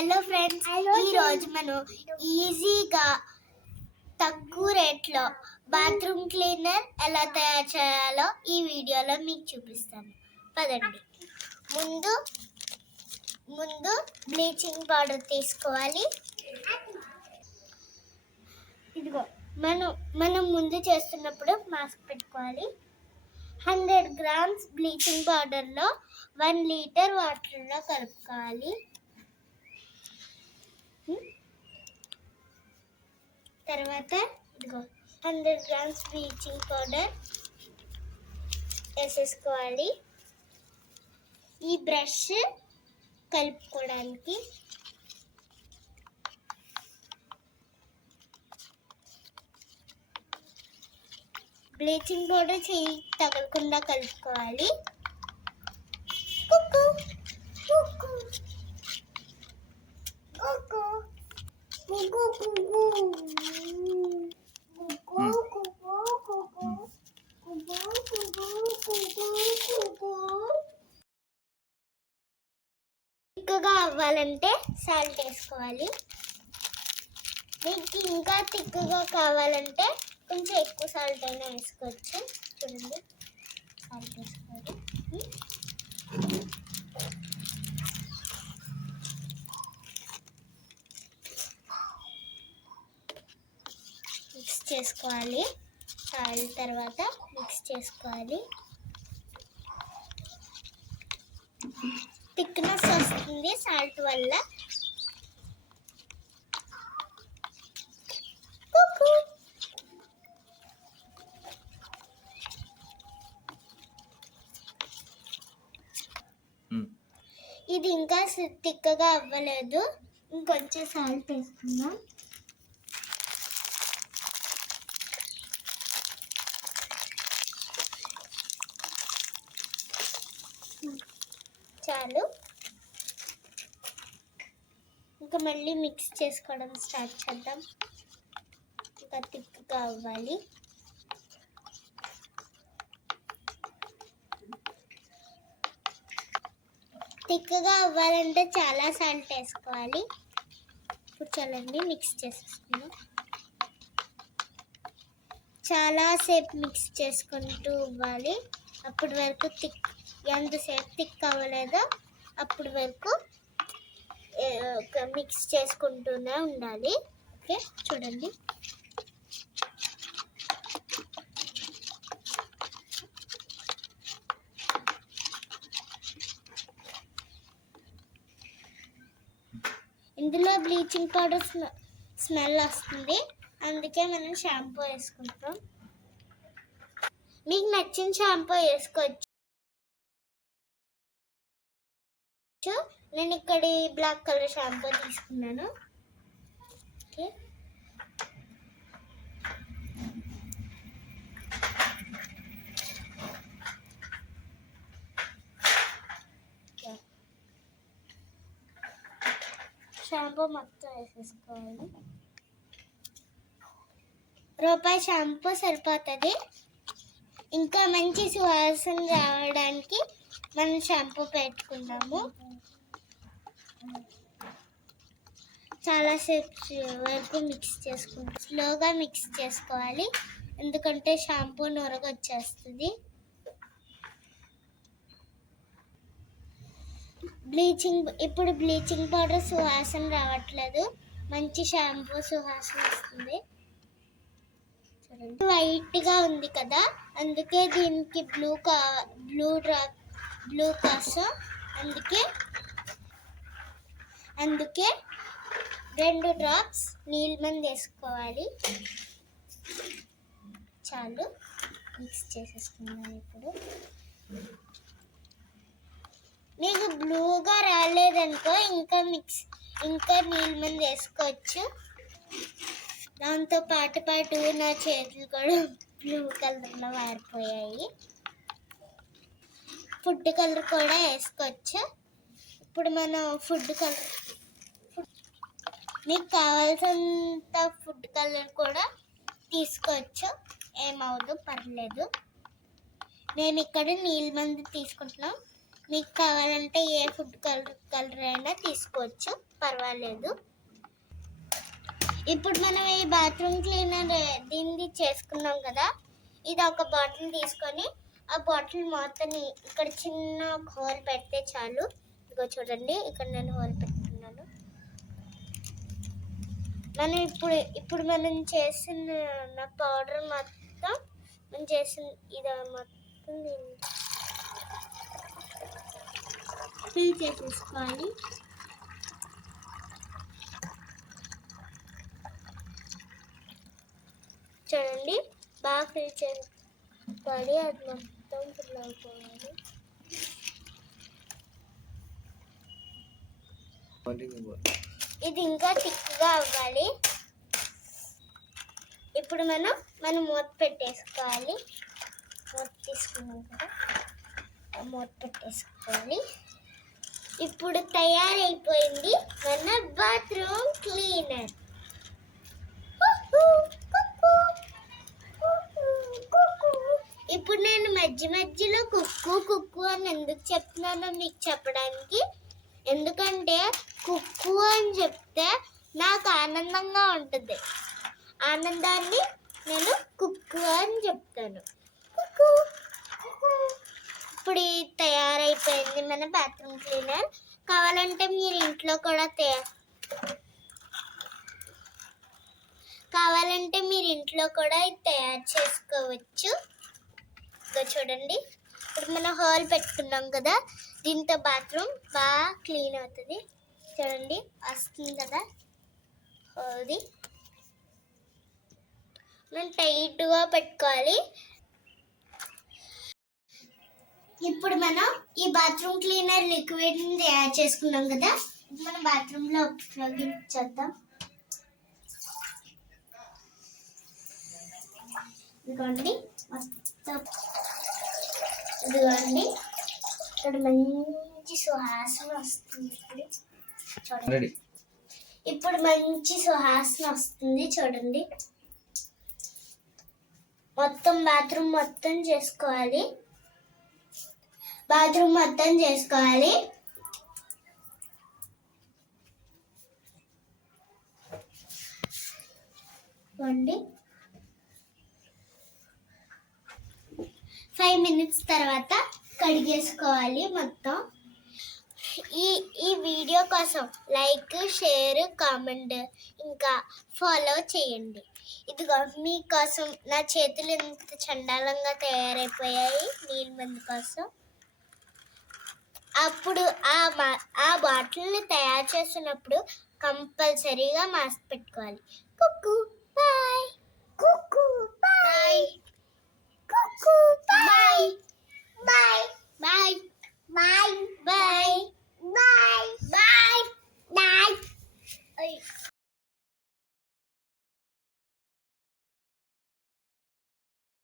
Hello friends ఈ రోజు మనం ఈజీగా తక్కువ రేట్లో బాత్రూమ్ క్లీనర్ ఎలా తయారు చేయాలో ఈ వీడియోలో మీకు చూపిస్తాను. పదండి. ముందు ముందు బ్లీచింగ్ పౌడర్ తీసుకోవాలి. ఇదిగో మనం మనం ముందు చేస్తున్నప్పుడు మాస్క్ పెట్టుకోవాలి. హండ్రెడ్ గ్రామ్స్ బ్లీచింగ్ పౌడర్లో వన్ లీటర్ వాటర్లో కలుపుకోవాలి. తర్వాత ఇదిగో హండ్రెడ్ గ్రామ్స్ బ్లీచింగ్ పౌడర్ వేసేసుకోవాలి. ఈ బ్రష్ కలుపుకోవడానికి. బ్లీచింగ్ పౌడర్ చేయి తగలకుండా కలుపుకోవాలి కుక్కు, కుక్కు, కుక్కు, కుక్కు, కుక్కు. కుక్కు, కుక్కు, కుక్కు. కుక్కు, కుక్కు, కుక్కు, కుక్కు. తిక్కగా అవ్వాలంటే సాల్ట్ వేసుకోవాలి. మీకు ఇంకా తిక్కుగా కావాలంటే కొంచెం ఎక్కువ సాల్ట్ అయినా వేసుకోవచ్చు. చూడండి. సాల్ట్ వేసుకోవాలి. చేసుకోవాలి. సాల్ట్ తర్వాత మిక్స్ చేసుకోవాలి. థిక్నెస్ వస్తుంది సాల్ట్ వల్ల. ఉమ్. ఇది ఇంకా తిక్కగా అవ్వలేదు. ఇంకొంచెం సాల్ట్ వేసుకుందాం. చాలు ఇంకా మళ్ళీ మిక్స్ చేసుకోవడం స్టార్ట్ చేద్దాం. ఇంకా థిక్గా అవ్వాలి. థిక్గా అవ్వాలంటే చాలా సాల్ట్ వేసుకోవాలి. ఇప్పుడు చాలండి మిక్స్ చేసేసుకున్నాం చాలాసేపు మిక్స్ చేసుకుంటూ ఇవ్వాలి అప్పటి వరకు థిక్ ఎంతసేపు థిక్ అవ్వలేదో అప్పటి వరకు మిక్స్ చేసుకుంటూనే ఉండాలి. ఓకే చూడండి. ఇందులో బ్లీచింగ్ పౌడర్ స్మెల్ వస్తుంది. అందుకే మనం షాంపూ వేసుకుంటాం. మీకు నచ్చిన షాంపూ వేసుకోవచ్చు. నేను ఇక్కడ బ్లాక్ కలర్ షాంపూ తీసుకున్నాను. ఓకే. షాంపూ మొత్తం వేసేసుకోవాలి. రూపాయి షాంపూ సరిపోతుంది. ఇంకా మంచి సువాసన రావడానికి మనం షాంపూ పెట్టుకుందాము. చాలాసేపు వరకు మిక్స్ చేసుకుంటాం స్లోగా మిక్స్ చేసుకోవాలి. ఎందుకంటే షాంపూ నొరగ వచ్చేస్తుంది బ్లీచింగ్ ఇప్పుడు బ్లీచింగ్ పౌడర్ సువాసన రావట్లేదు. మంచి షాంపూ సువాసన వస్తుంది. చూడండి వైట్గా ఉంది కదా అందుకే దీనికి బ్లూ కా బ్లూ డ్రా బ్లూ కోసం అందుకే అందుకే రెండు డ్రాప్స్ నీళ్ళ మంది వేసుకోవాలి. చాలు మిక్స్ చేసేసుకున్నాను ఇప్పుడు. మీకు బ్లూగా రాలేదనుకో ఇంకా మిక్స్ ఇంకా నీళ్ళ మంది వేసుకోవచ్చు. దాంతో పాటు పాటు నా చేతులు కూడా బ్లూ కలర్లో మారిపోయాయి ఫుడ్ కలర్ కూడా వేసుకోవచ్చు. ఇప్పుడు మనం ఫుడ్ కలర్ మీకు కావాల్సినంత ఫుడ్ కలర్ కూడా తీసుకోవచ్చు. ఏమవుదు పర్లేదు. నేను ఇక్కడ నీళ్ళ మంది తీసుకుంటున్నాం. మీకు కావాలంటే ఏ ఫుడ్ కలర్ కలర్ అయినా తీసుకోవచ్చు. పర్వాలేదు. ఇప్పుడు మనం ఈ బాత్రూమ్ క్లీనర్ దీన్ని చేసుకున్నాం కదా. ఇది ఒక బాటిల్ తీసుకొని ఆ బాటిల్ మొత్తం ఇక్కడ చిన్న హోల్ పెడితే చాలు. ఇదిగో చూడండి ఇక్కడ నేను హోల్ పెట్టుకున్నాను మనం ఇప్పుడు ఇప్పుడు మనం చేసిన పౌడర్ మొత్తం మనం చేసిన ఇది మొత్తం దీన్ని ఫిల్ చేసేసుకోవాలి చూడండి బాగా ఫిల్ చేసుకోవాలి అది మొత్తం ఫిల్ అయిపోవాలి ఇది ఇంకా థిక్గా అవ్వాలి. ఇప్పుడు మనం మనం మూత పెట్టేసుకోవాలి. మూత తీసుకున్నాం కదా మూత పెట్టేసుకోవాలి. ఇప్పుడు తయారైపోయింది మన బాత్రూమ్ క్లీనర్ ఇప్పుడు నేను మధ్య మధ్యలో కుక్కు కుక్కు అని ఎందుకు చెప్తున్నానో మీకు చెప్పడానికి? ఎందుకంటే కుక్కు అని చెప్తే నాకు ఆనందంగా ఉంటుంది. ఆనందాన్ని నేను కుక్కు అని చెప్తాను. కుక్కు, ఇప్పుడు ఇది తయారైపోయింది మన బాత్రూమ్ క్లీనర్ కావాలంటే మీరు ఇంట్లో కూడా తయారు కావాలంటే మీరు ఇంట్లో కూడా ఇది తయారు చేసుకోవచ్చు. ఇదిగో చూడండి. ఇప్పుడు మనం హాల్ పెట్టుకున్నాం కదా. దీంతో బాత్రూమ్ బాగా క్లీన్ అవుతుంది. చూడండి వస్తుంది కదా. హాల్ది మనం టైట్గా పెట్టుకోవాలి. ఇప్పుడు మనం ఈ బాత్రూమ్ క్లీనర్ లిక్విడ్ తయారు చేసుకున్నాం కదా. ఇది మనం బాత్రూంలో ఉపయోగించేద్దాం. ఇదిగోండి మొత్తం ఇదిగోండి. ఇక్కడ మంచి సువాసన వస్తుంది ఇప్పుడు. చూడండి. ఇప్పుడు మంచి సువాసన వస్తుంది చూడండి. మొత్తం బాత్రూమ్ మొత్తం చేసుకోవాలి. బాత్రూమ్ మొత్తం చేసుకోవాలి. ఇవ్వండి ఫైవ్ మినిట్స్ తర్వాత కడిగేసుకోవాలి మొత్తం. ఈ ఈ వీడియో కోసం లైక్ షేర్ కామెంట్ ఇంకా ఫాలో చేయండి. ఇదిగో మీకోసం నా చేతులు ఎంత చండాలంగా తయారైపోయాయి నీళ్ళ మంది కోసం. అప్పుడు ఆ మా ఆ బాటిల్ని తయారు చేస్తున్నప్పుడు కంపల్సరీగా మాస్క్ పెట్టుకోవాలి. Cook boy.